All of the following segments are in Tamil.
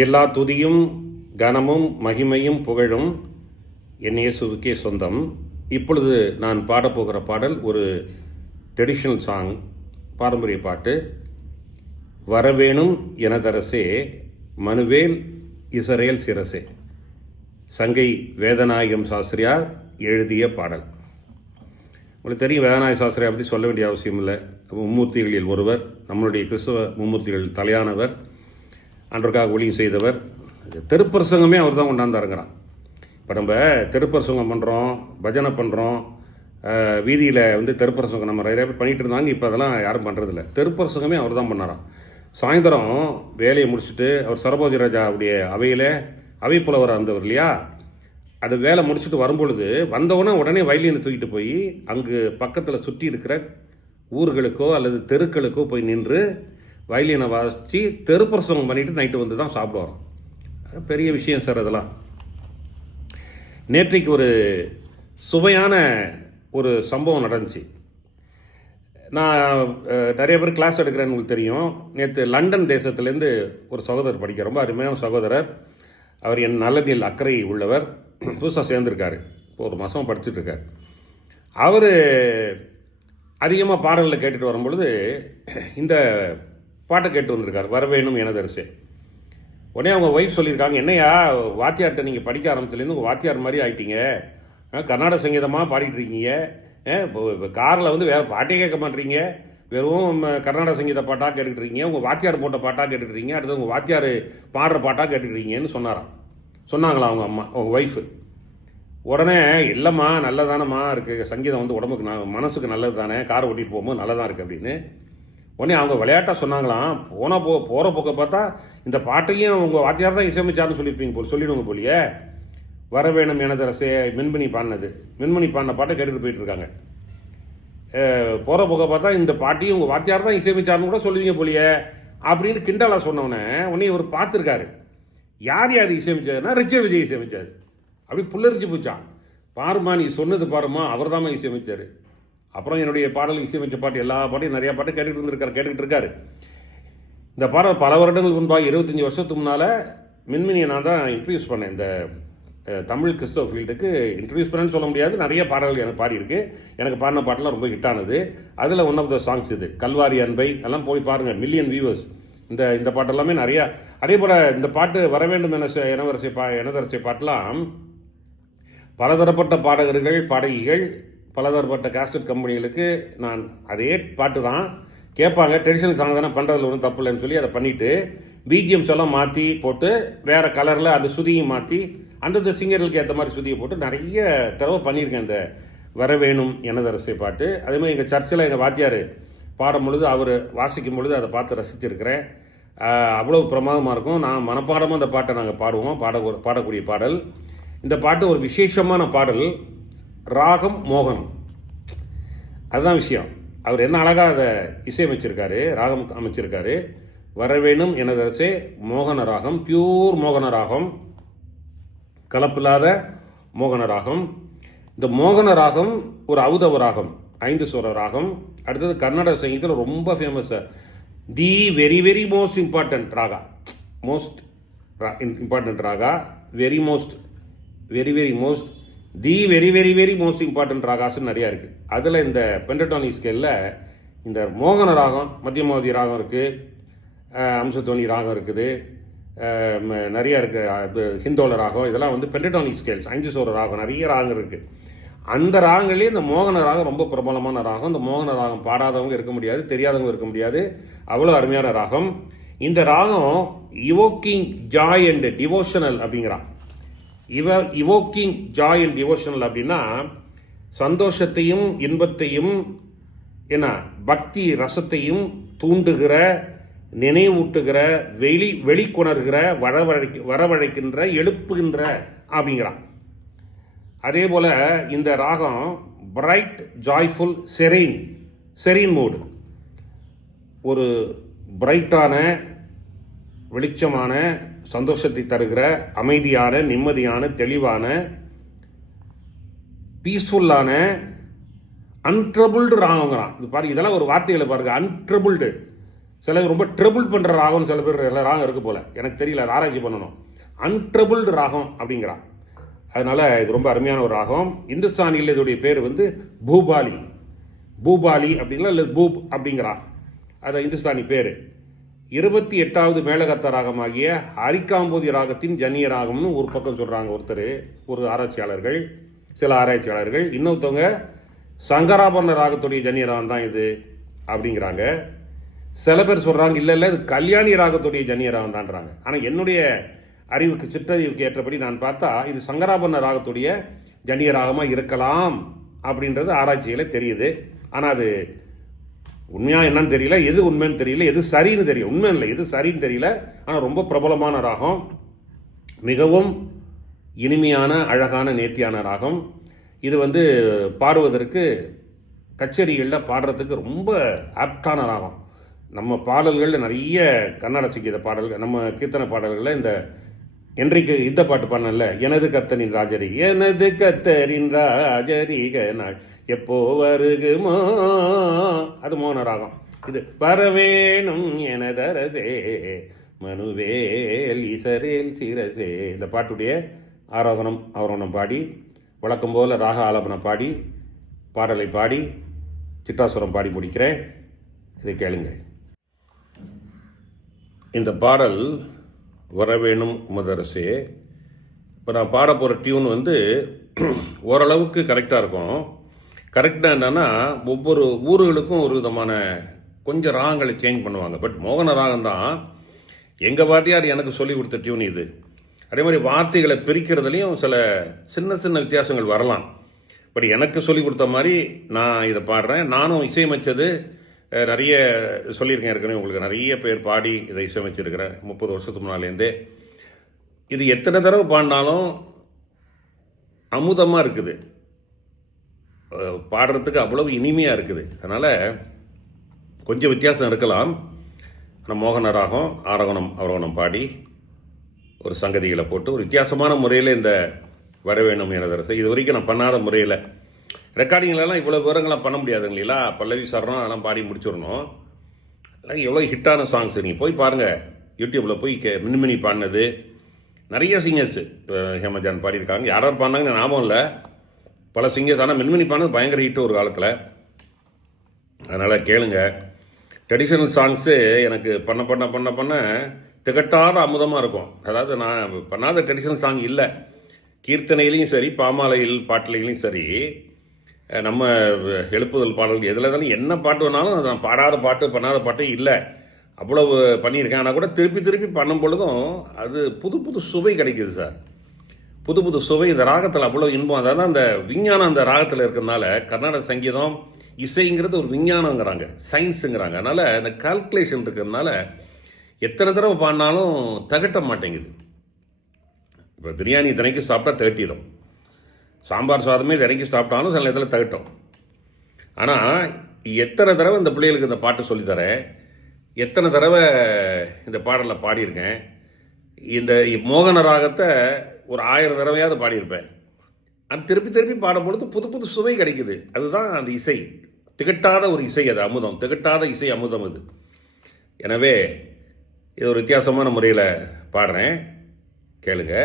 எல்லா துதியும் கனமும் மகிமையும் புகழும் என் இயேசுவுக்கே சொந்தம். இப்பொழுது நான் பாடப்போகிற பாடல் ஒரு ட்ரெடிஷ்னல் சாங், பாரம்பரிய பாட்டு. வரவேணும் எனதரசே மனுவேல் இசரேல் சிரசே, சங்கை வேதநாயகம் சாஸ்திரியார் எழுதிய பாடல். உங்களுக்கு தெரியும், வேதநாயக சாஸ்திரியார் பற்றி சொல்ல வேண்டிய அவசியம் இல்லை. மும்மூர்த்திகளில் ஒருவர், நம்மளுடைய கிறிஸ்தவ மும்மூர்த்திகள் தலையானவர், அன்றைக்காக ஒளியும் செய்தவர். திருப்பரசங்கமே அவர் தான் கொண்டாந்தாருங்கிறான். இப்போ நம்ம திருப்பரசங்கம் பண்ணுறோம், பஜனை பண்ணுறோம், வீதியில் திருப்பரசங்கம் நம்ம நிறைய பேர் பண்ணிகிட்டு இருந்தாங்க. இப்போ அதெல்லாம் யாரும் பண்ணுறதில்ல. திருப்பரசங்கமே அவர் தான் பண்ணாராம். சாயந்தரம் வேலையை முடிச்சுட்டு அவர் சரபோஜி ராஜாவுடைய அவையில் அவை புலவர் இருந்தவர் இல்லையா, அது வேலை முடிச்சுட்டு வரும்பொழுது வந்தவுடனே உடனே வயலினை தூக்கிட்டு போய் அங்கு பக்கத்தில் சுற்றி இருக்கிற ஊர்களுக்கோ அல்லது தெருக்களுக்கோ போய் நின்று வயலினை வாசித்து தெருப்பரசங்கம் பண்ணிவிட்டு நைட்டு வந்து தான் சாப்பிடுவோம். பெரிய விஷயம் சார் அதெல்லாம். நேற்றைக்கு ஒரு சுவையான ஒரு சம்பவம் நடந்துச்சு. நான் நிறைய பேர் கிளாஸ் எடுக்கிறேன்னு உங்களுக்கு தெரியும். நேற்று லண்டன் தேசத்துலேருந்து ஒரு சகோதரர் படிக்க, ரொம்ப அருமையான சகோதரர். அவர் என் நலனில் அக்கறை உள்ளவர், புதுசாக சேர்ந்துருக்காரு, இப்போ ஒரு மாதம் படிச்சுட்ருக்கார். அவர் அதிகமாக பாடல்களை கேட்டுட்டு வரும்பொழுது இந்த பாட்டை கேட்டு வந்திருக்கார், வரவேணும் எனதரசே. உடனே அவங்க ஒய்ஃப் சொல்லியிருக்காங்க, என்னையா வாத்தியார்கிட்ட நீங்கள் படிக்க ஆரம்பிச்சிலேருந்து உங்கள் வாத்தியார் மாதிரி ஆகிட்டீங்க, கர்நாடக சங்கீதமாக பாடிட்டு இருக்கீங்க, இப்போ காரில் வேறு பாட்டே கேட்க மாட்டீங்க, வெறும் கர்நாடக சங்கீத பாட்டாக கேட்டுக்கிட்டுருக்கீங்க, உங்கள் வாத்தியார் போட்ட பாட்டாக கேட்டுட்ருக்கீங்க, அடுத்து உங்கள் வாத்தியார் பாடுற பாட்டாக கேட்டுட்ருக்கீங்கன்னு சொன்னாங்களா அவங்க அம்மா, அவங்க ஒய்ஃபு. உடனே இல்லைம்மா நல்லதானம்மா இருக்குது, சங்கீதம் உடம்புக்கு மனசுக்கு நல்லது தானே, காரை ஓட்டிகிட்டு போகும்போது நல்லதாக இருக்குது அப்படின்னு. உடனே அவங்க விளையாட்டாக சொன்னாங்களாம், போகிற போக்க பார்த்தா இந்த பாட்டையும் உங்கள் வாத்தியார் தான் இசையமைச்சார்னு சொல்லிடுவாங்க போலியே. வரவேணும் எனதரசே மின்மணி பாடின பாட்டை கேட்டுட்டு போயிட்டுருக்காங்க. போகிற போக்க பார்த்தா இந்த பாட்டையும் உங்கள் வாத்தியார் தான் இசையமைச்சார்னு கூட சொல்லுவீங்க போலியே அப்படின்னு கிண்டலாக சொன்னவனே உடனே இவர் பார்த்துருக்காரு. யார் இசையமைச்சாருன்னா ரிச்சர்ட் விஜய் இசையமைச்சார். அப்படி புல்லரிச்சு போச்சான். பாருமா நீ சொன்னது பாருமா, அவர் தான் இசையமைச்சார். அப்புறம் என்னுடைய பாடல் இசையமைச்ச பாட்டு எல்லா பாட்டையும் நிறையா பாட்டு கேட்டுக்கிட்டு இருக்காரு. இந்த பாடல் பல வருடங்கள் முன்பாக 25 வருஷத்துக்கு முன்னால் மின்மினியை நான் தான் இன்ட்ரடியூஸ் பண்ணேன். இந்த தமிழ் கிறிஸ்தவ ஃபீல்டுக்கு இன்ட்ரடியூஸ் பண்ணேன்னு சொல்ல முடியாது. நிறைய பாடல்கள் எனக்கு பாடியிருக்கு. எனக்கு பாடின பாட்டெல்லாம் ரொம்ப ஹிட்டானது. அதில் ஒன் ஆஃப் த சாங்ஸ் இது, கல்வாரி அன்பை. எல்லாம் போய் பாருங்கள், மில்லியன் வியூவர்ஸ். இந்த பாட்டெல்லாமே நிறையா. அதே போல் இந்த பாட்டு வரவேண்டும் எனதரசை பாட்டெலாம் பலதரப்பட்ட பாடகர்கள் பாடகிகள் பலதரப்பட்ட கேசட் கம்பெனிகளுக்கு நான் அதே பாட்டு தான் கேட்பாங்க. ட்ரெடிஷ்னல் சாங் தானே, பண்ணுறதுல ஒன்றும் தப்பு இல்லைன்னு சொல்லி அதை பண்ணிவிட்டு பிஜிஎம்ஸ் எல்லாம் மாற்றி போட்டு வேறு கலரில் அந்த சுதியை மாற்றி அந்தந்த சிங்கர்களுக்கு ஏற்ற மாதிரி சுதியை போட்டு நிறைய தடவை பண்ணியிருக்கேன் இந்த வரவேணும் எனதரசை பாட்டு. அதேமாதிரி எங்கள் சர்ச்சில் எங்கள் வாத்தியார் பாடும் பொழுது, அவர் வாசிக்கும் பொழுது அதை பார்த்து ரசிச்சிருக்கிறேன். அவ்வளோ பிரமாதமாக இருக்கும். நான் மனப்பாடமாக அந்த பாட்டை நாங்கள் பாடக்கூடிய பாடல். இந்த பாட்டு ஒரு விசேஷமான பாடல். ராகம் மோகனம், அதுதான் விஷயம். அவர் என்ன அழகாக அதை இசையமைச்சிருக்காரு, ராகம் அமைச்சிருக்காரு. வரவேணும் எனதரசே மோகன ராகம், பியூர் மோகன ராகம், கலப்பில்லாத மோகன ராகம். இந்த மோகன ராகம் ஒரு ஔதவ ராகம், 5 ஸ்வர ராகம். அடுத்தது கர்நாடக சங்கீதத்தில் ரொம்ப famous, the very very most important raga, the very very very most important ராகாஸ்ன்னு நிறையா இருக்குது. அதில் இந்த பென்டடானிக் ஸ்கேலில் இந்த மோகன ராகம், மத்தியமாவதி ராகம் இருக்குது, அம்சத்தோனி ராகம் இருக்குது, நிறையா இருக்குது, ஹிந்தோல ராகம். இதெல்லாம் பென்டடானிக் ஸ்கேல்ஸ், 5 ஸ்வர ராகம், நிறைய ராகம் இருக்குது. அந்த ராகங்களே இந்த மோகன ராகம் ரொம்ப பிரபலமான ராகம். இந்த மோகன ராகம் பாடாதவங்க இருக்க முடியாது, தெரியாதவங்க இருக்க முடியாது, அவ்வளோ அருமையான ராகம். இந்த ராகம் இவோக்கிங் ஜாய் அண்ட் டிவோஷனல் அப்படிங்கிறான். இவோக்கிங் ஜாய் அண்ட் டிவோஷனல் அப்படின்னா சந்தோஷத்தையும் இன்பத்தையும் பக்தி ரசத்தையும் தூண்டுகிற, நினைவூட்டுகிற, வெளிக்கொணர்கிற, வரவழைக்கின்ற, எழுப்புகின்ற அப்படிங்கிறான். அதே போல் இந்த ராகம் பிரைட் ஜாய்ஃபுல் செரீன் மூடு, ஒரு பிரைட்டான வெளிச்சமான சந்தோஷத்தை தருகிற, அமைதியான, நிம்மதியான, தெளிவான, பீஸ்ஃபுல்லான, அன்ட்ரபுள்டு ராகங்கிறான். இது பாருங்க, இதெல்லாம் ஒரு வார்த்தைகளை பாருங்க, அன்ட்ரபுள்டு. சில ரொம்ப ட்ரபிள் பண்ணுற ராகம் சில பேர் எல்லா ராகம் இருக்குது போல், எனக்கு தெரியல, அது ஆராய்ச்சி பண்ணணும். அன்ட்ரபிள்டு ராகம் அப்படிங்கிறான். அதனால் இது ரொம்ப அருமையான ஒரு ராகம். இந்துஸ்தானியில் இதோடைய பேர் வந்து பூபாலி. பூபாலி அப்படிங்களா இல்லை பூப் அப்படிங்கிறான், அது இந்துஸ்தானி பேர். 28வது மேலகத்த ராகமாகிய அரிக்காம்போதி ராகத்தின் ஜன்னிய ராகம்னு ஒரு பக்கம் சொல்கிறாங்க ஒருத்தர், ஒரு ஆராய்ச்சியாளர்கள், சில ஆராய்ச்சியாளர்கள். இன்னொருத்தவங்க சங்கராபரண ராகத்துடைய ஜன்னிய ராகம் தான் இது அப்படிங்கிறாங்க. சில பேர் சொல்கிறாங்க இல்லை இல்லை இது கல்யாணி ராகத்துடைய ஜன்னிய ராகம் தான்றாங்க. ஆனால் என்னுடைய அறிவுக்கு சிற்றறிவுக்கு ஏற்றபடி நான் பார்த்தா இது சங்கராபரண ராகத்துடைய ஜன்னிய ராகமாக இருக்கலாம் அப்படின்றது ஆராய்ச்சியில் தெரியுது. ஆனால் அது உண்மையாக என்னன்னு தெரியல, எது உண்மைன்னு தெரியல, எது சரின்னு தெரியல. உண்மை இல்லை, எது சரின்னு தெரியல. ஆனால் ரொம்ப பிரபலமான ராகம், மிகவும் இனிமையான அழகான நேர்த்தியான ராகம். இது வந்து பாடுவதற்கு கச்சேரிகளில் பாடுறதுக்கு ரொம்ப ஆப்டான ராகம். நம்ம பாடல்களில் நிறைய கன்னட சங்கீத பாடல்கள், நம்ம கீர்த்தனை பாடல்களில் இந்த என்றைக்கு இந்த பாட்டு பாடினல, எனது கத்தரின் ராஜரிக, எனது கத்தரின் ராஜரிக நாள் எப்போ வருகுமோ, அது மோன ராகம். இது வரவேணும் எனதரசே மனுவேல் இசரேல் சிரசே, இந்த பாட்டுடைய ஆரோகணம் அவரோகணம் பாடி, வழக்கம் போல் ராக ஆலாபனம் பாடி, பாடலை பாடி, சிட்டாசுரம் பாடி முடிக்கிறேன். இதை கேளுங்க. இந்த பாடல் வரவேணும் உமதரசே. இப்போ நான் பாட போகிற டியூன் வந்து ஓரளவுக்கு கரெக்டாக இருக்கும். கரெக்டாக என்னன்னா, ஒவ்வொரு ஊர்களுக்கும் ஒரு விதமான கொஞ்சம் ராகங்களை சேஞ்ச் பண்ணுவாங்க. பட் மோகன ராகம் தான் எங்கள் வாத்தியார் எனக்கு சொல்லி கொடுத்த டியூன் இது. அதே மாதிரி வார்த்தைகளை பிரிக்கிறதுலையும் சில சின்ன சின்ன வித்தியாசங்கள் வரலாம். பட் எனக்கு சொல்லி கொடுத்த மாதிரி நான் இதை பாடுறேன். நானும் இசையமைச்சது நிறைய சொல்லியிருக்கேன் ஏற்கனவே உங்களுக்கு, நிறைய பேர் பாடி இதை இசையமைச்சிருக்கிறேன் 30 வருஷத்துக்கு முன்னாலேருந்தே. இது எத்தனை தடவை பாடினாலும் அமுதமாக இருக்குது, பாடுறதுக்கு அவ்வளவு இனிமையாக இருக்குது. அதனால் கொஞ்சம் வித்தியாசம் இருக்கலாம். ஆனால் மோகன ராகம் ஆரோகணம் அவரோகணம் பாடி ஒரு சங்கதிகளை போட்டு ஒரு வித்தியாசமான முறையில் இந்த வரவேணும் எனதரசை இது வரைக்கும் நான் பண்ணாத முறையில் ரெக்கார்டிங்லலாம் இவ்வளோ விவரங்கள்லாம் பண்ண முடியாது இல்லைங்களா. பல்லவி சரணம் அதெல்லாம் பாடி முடிச்சிடணும். அதெல்லாம் எவ்வளோ ஹிட்டான சாங்ஸ் நீங்கள் போய் பாருங்கள், யூடியூப்பில் போய் மின்மினி பாடினது நிறைய சிங்கர்ஸ், ஹேமஜான் பாடியிருக்காங்க, யாராவது பாடினாங்கன்னு ஞாபகம் இல்லை, பல சிங்கர்ஸ். ஆனால் மின்மினி பாடினது பயங்கர ஹிட்டு ஒரு காலத்தில். அதனால் கேளுங்க. ட்ரெடிஷ்னல் சாங்ஸு எனக்கு பண்ண பண்ண பண்ண பண்ண திகட்டாத அமுதமாக இருக்கும். அதாவது நான் பண்ணாத ட்ரெடிஷ்னல் சாங் இல்லை. கீர்த்தனையிலையும் சரி, பாமாலையில் பாட்டிலையும் சரி, நம்ம எழுப்புதல் பாடல்கள் எதில் இருந்தாலும் என்ன பாட்டு வேணாலும் அது நான் பாடாத பாட்டு பண்ணாத பாட்டு இல்லை, அவ்வளவு பண்ணியிருக்கேன். ஆனால் கூட திருப்பி திருப்பி பண்ணும் பொழுதும் அது புது புது சுவை கிடைக்குது சார், புது புது சுவை. இந்த ராகத்தில் அவ்வளோ இன்பம். அதாவது அந்த விஞ்ஞானம் அந்த ராகத்தில் இருக்கிறதுனால கர்நாடக சங்கீதம் இசைங்கிறது ஒரு விஞ்ஞானங்கிறாங்க, சயின்ஸுங்கிறாங்க. அதனால் இந்த கால்குலேஷன் இருக்கிறதுனால எத்தனை தடவை பாடினாலும் தகட்ட மாட்டேங்குது. இப்போ பிரியாணி தினைக்கு சாப்பிட்டா தகட்டிடும், சாம்பார் சாதமே தினைக்கு சாப்பிட்டாலும் சில நேரத்தில் தகட்டும். ஆனால் எத்தனை தடவை இந்த பிள்ளைகளுக்கு இந்த பாட்டு சொல்லித்தரேன், எத்தனை தடவை இந்த பாடலில் பாடியிருக்கேன். இந்த மோகன ராகத்தை ஒரு 1000 தடவையாவது பாடியிருப்பேன். அது திருப்பி திருப்பி பாடும்பொழுது புது புது சுவை கிடைக்குது. அதுதான் அந்த இசை, திகட்டாத ஒரு இசை, அது அமுதம், திகட்டாத இசை அமுதம் அது. எனவே இது ஒரு வித்தியாசமான முறையில் பாடுறேன், கேளுங்க.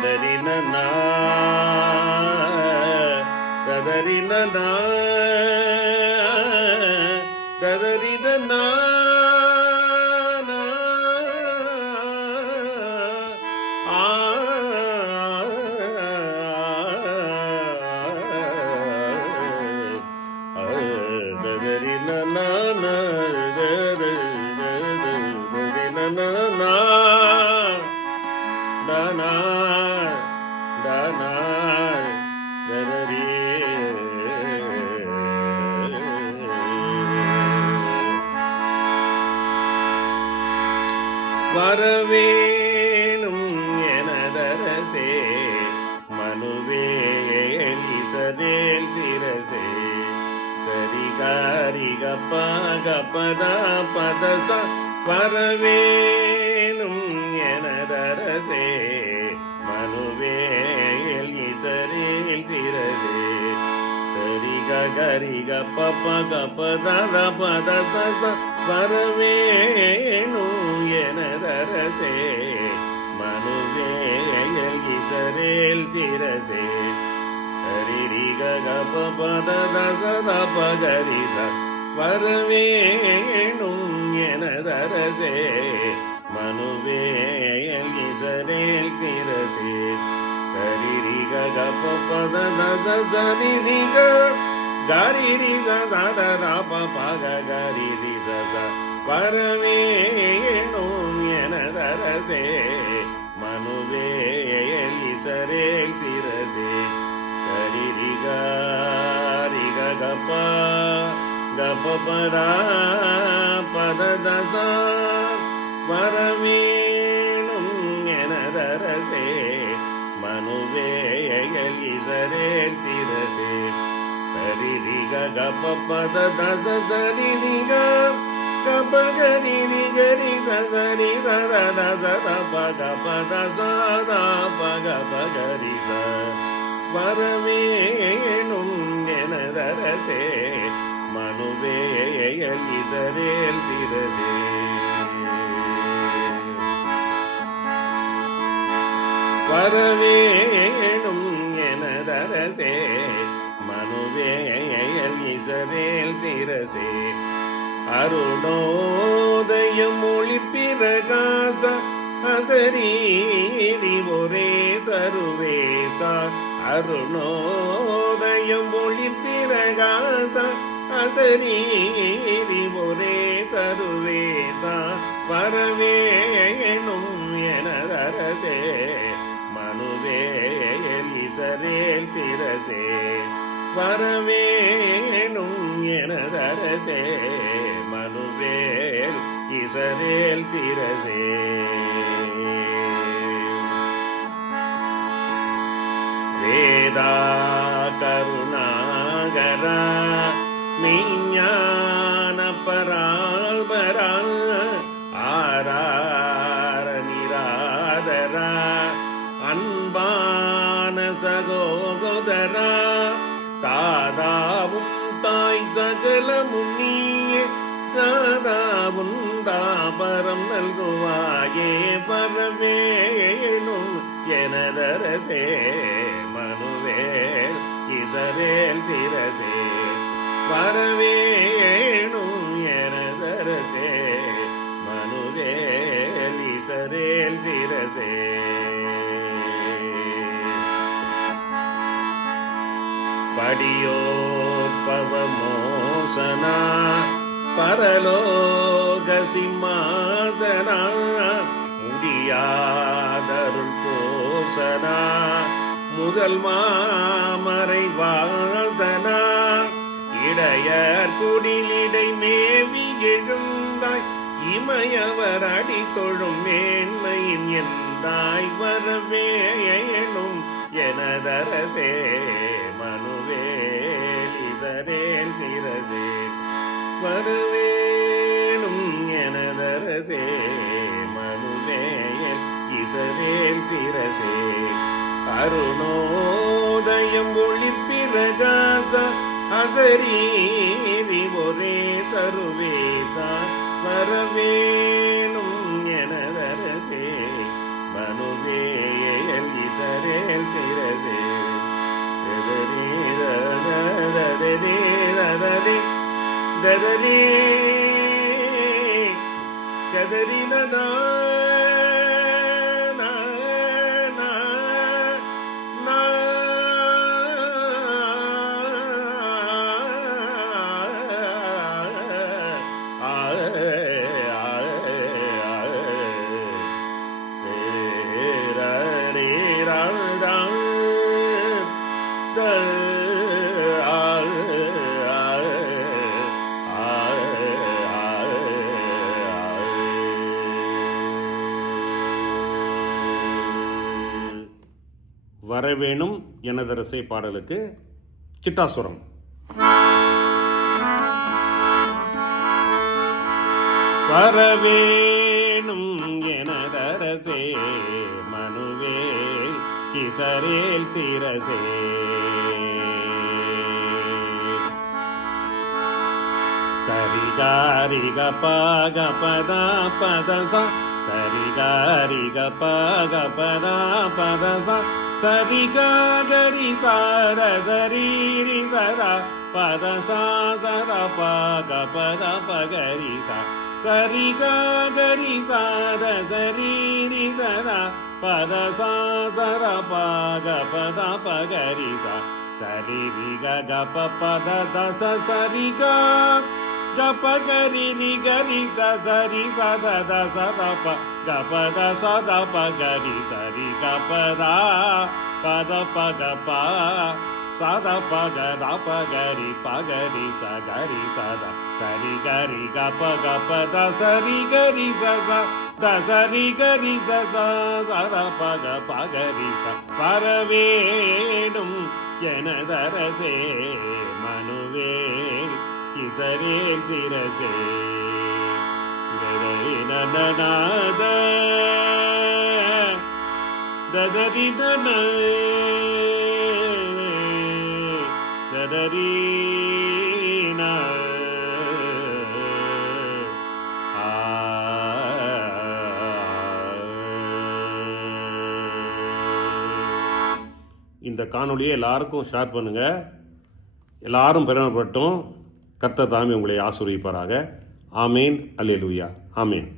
ததரின ததரின ததரின வரவேணும் எனதரசே மனுவேல் இசரேல் திரசே சரிகாரிக பத பதச வரவேணும் எனதரசே மனுவேல் இசரேல் திரசே சரிக கரிக பத பதச வரவேணும் எனதரசே மனுவேல் இசரேல் திரசே ஹரிரிக பத பகரித வரவேணும் எனதரசே மனுவேல் இசரேல் திரசே ஹரிரிக பத சரிரிக கரிரிக பகரித வரவேணும் எனதரசே மனுவேல் இசரேல் திரசே சரிரிக கபபரா பததத வரவேணும் எனதரசே மனுவேல் இசரேல் திரசே சரிரிக கபபதத சரிரிக கபகரி கரி கரி சரத பக பத பக பகரி வரவேணும் எனதரசே மனுவேல் இசரேல் திரசே வரவேணும் எனதரசே மனுவேல் இசரேல் திரசே அருணோதயம் ஒளி பிரகாச அதரீதி ஒரே தருவேசா அருணோதயம் ஒளி பிரகாச அதரீதி ஒரே தருவேசா வரவேணும் எனதரசே மனுவேல் இசரேல் திரசே வரவேணும் எனதரசே மனுவேல் இசரேல் திரசே வேதா கருணாகரா மெய்ஞான பராபரா ஆரார நிராதரா அன்பான சகோதரா தாதாவும் தாய் சகலமும் நீயே தாதாவும் தாபரம் நல்குவாயே வரவேணும் எனதரசே மனுவேல் இசரேல் திரசே வரவேணும் எனதரசே மனுவேல் இசரேல் திரசே படியோற்பவமோசனா பரலோக சிம்மாசனா முடியாதருள் போசனா முதல் மாமரை வாசனா இடையர் குடிலிடை மேவி எழுந்தாய் இமையவர் அடி தொழும் மேன்மையின் எந்தாய் வரவேணும் எனதரசே மனுவேல் இசரேல் திரசே வரவேணும் எனதரசே மனுவேல் இசரேல் திரசே அருணோதயம் ஒளி பிரகாச அசரீதி ஒரே தருவேசா வரவேணும் எனதரசே மனுவேல் இசரேல் த ஆ ஆ ஆ வரவேணும் எனதரசை பாடலுக்கு சிட்டாசுரம். வரவேணும் எனதரசே மனுவேல் கிசரேல் சிரசே, சரிகாரிக பாக பதா பதச, சரிகாரிக பாக பதா பதச, சரிகாகரி தார சரீரி சதா பதசா சதா பாக பத பகரிசா, சரிகாகரி தார சரீரி சதா பதசா சதா பாக பத பகரிசா, சரிரி கப பத தச சரிகா கபகரி நிகரி சரி சத சத ப கபத சத பகரி சரி கபதா பத பக பா சத பகத பகரி பகரி சகரி சத சரி கரி கப கபத சரி கரி சத தசரி கரி சத சத பக பகரி ச. வரவேணும் எனதரசே மனுவேல் கிசரேல் சிரசே, நனநாத ததரி நன ததரீன ஆ. இந்த காணொலியை எல்லாருக்கும் ஷேர் பண்ணுங்க. எல்லாரும் பெருமைப்பட்டும். கர்த்தர் தாமே உங்களை ஆசீர்வதிப்பாராக. ஆமேன். அல்லேலூயா. ஆமேன்.